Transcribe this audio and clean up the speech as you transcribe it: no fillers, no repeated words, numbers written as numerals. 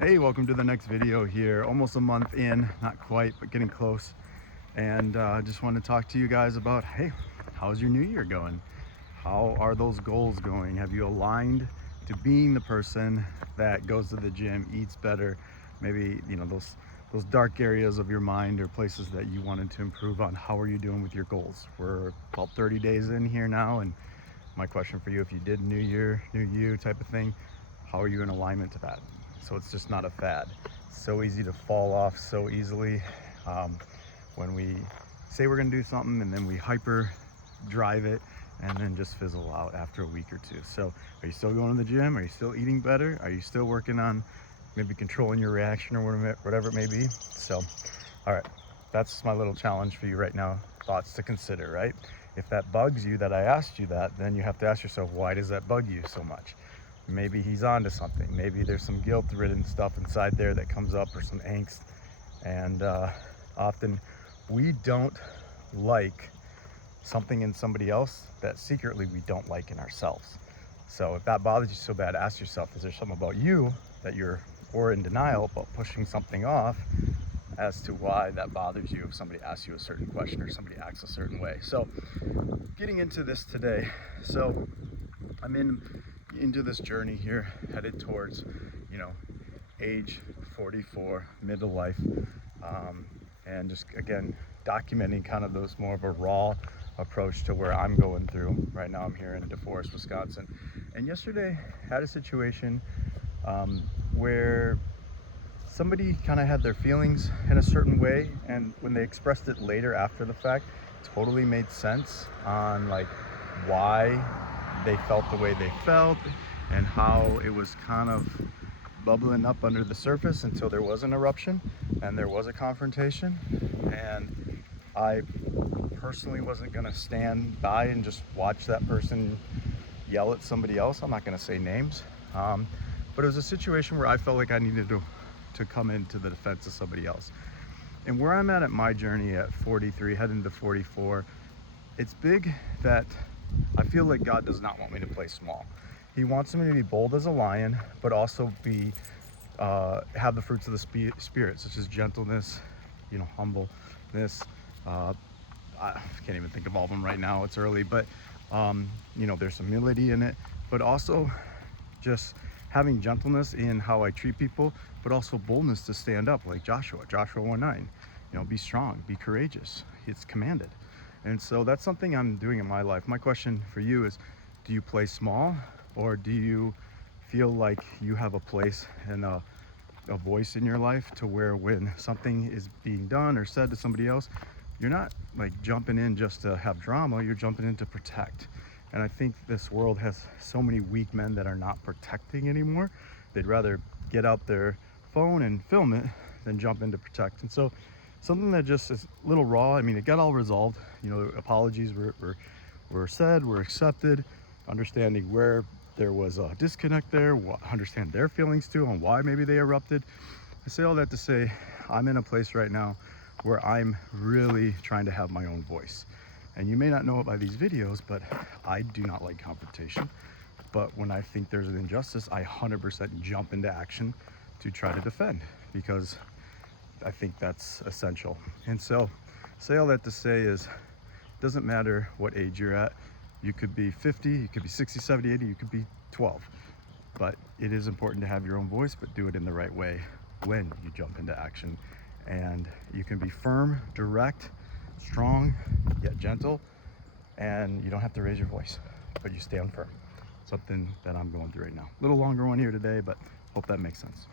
Hey, welcome to the next video here. Almost a month in, not quite, but getting close. And I just want to talk to you guys about, hey, how's your new year going? How are those goals going? Have you aligned to being the person that goes to the gym, eats better? Maybe, those dark areas of your mind or places that you wanted to improve on. How are you doing with your goals? We're about 30 days in here now, and my question for you, if you did new year, new you type of thing, how are you in alignment to that? So it's just not a fad. It's so easy to fall off so easily when we say we're gonna do something and then we hyper drive it and then just fizzle out after a week or two. So are you still going to the gym? Are you still eating better? Are you still working on maybe controlling your reaction or whatever it may be? So, all right, that's my little challenge for you right now. Thoughts to consider, right? If that bugs you that I asked you that, then you have to ask yourself, why does that bug you so much? Maybe he's onto something. Maybe there's some guilt-ridden stuff inside there that comes up, or some angst. And often we don't like something in somebody else that secretly we don't like in ourselves. So if that bothers you so bad, ask yourself, is there something about you that you're or in denial about pushing something off as to why that bothers you if somebody asks you a certain question or somebody acts a certain way. So getting into this today, so I'm into this journey here, headed towards, age 44, midlife, and just again documenting kind of those more of a raw approach to where I'm going through right now. I'm here in DeForest, Wisconsin, and yesterday had a situation where somebody kind of had their feelings in a certain way, and when they expressed it later after the fact, totally made sense on like why they felt the way they felt and how it was kind of bubbling up under the surface until there was an eruption and there was a confrontation. And I personally wasn't going to stand by and just watch that person yell at somebody else. I'm not going to say names, but it was a situation where I felt like I needed to come into the defense of somebody else. And where I'm at my journey at 43, heading to 44, it's big that I feel like God does not want me to play small. He wants me to be bold as a lion, but also be have the fruits of the spirit, such as gentleness, humbleness. I can't even think of all of them right now. It's early, but there's some humility in it, but also just having gentleness in how I treat people, but also boldness to stand up, like Joshua 1:9. Be strong, be courageous. It's commanded. And so that's something I'm doing in my life. My question for you is, do you play small, or do you feel like you have a place and a voice in your life to where when something is being done or said to somebody else, you're not like jumping in just to have drama, you're jumping in to protect. And I think this world has so many weak men that are not protecting anymore. They'd rather get out their phone and film it than jump in to protect. And so something that just is a little raw. I mean, it got all resolved. Apologies were said, were accepted, understanding where there was a disconnect there, understand their feelings too on why maybe they erupted. I say all that to say I'm in a place right now where I'm really trying to have my own voice. And you may not know it by these videos, but I do not like confrontation. But when I think there's an injustice, I 100% jump into action to try to defend, because I think that's essential. And so say all that to say is, it doesn't matter what age you're at. You could be 50, you could be 60, 70, 80, you could be 12. But it is important to have your own voice, but do it in the right way when you jump into action. And you can be firm, direct, strong, yet gentle, and you don't have to raise your voice, but you stand firm. Something that I'm going through right now. A little longer one here today, but hope that makes sense.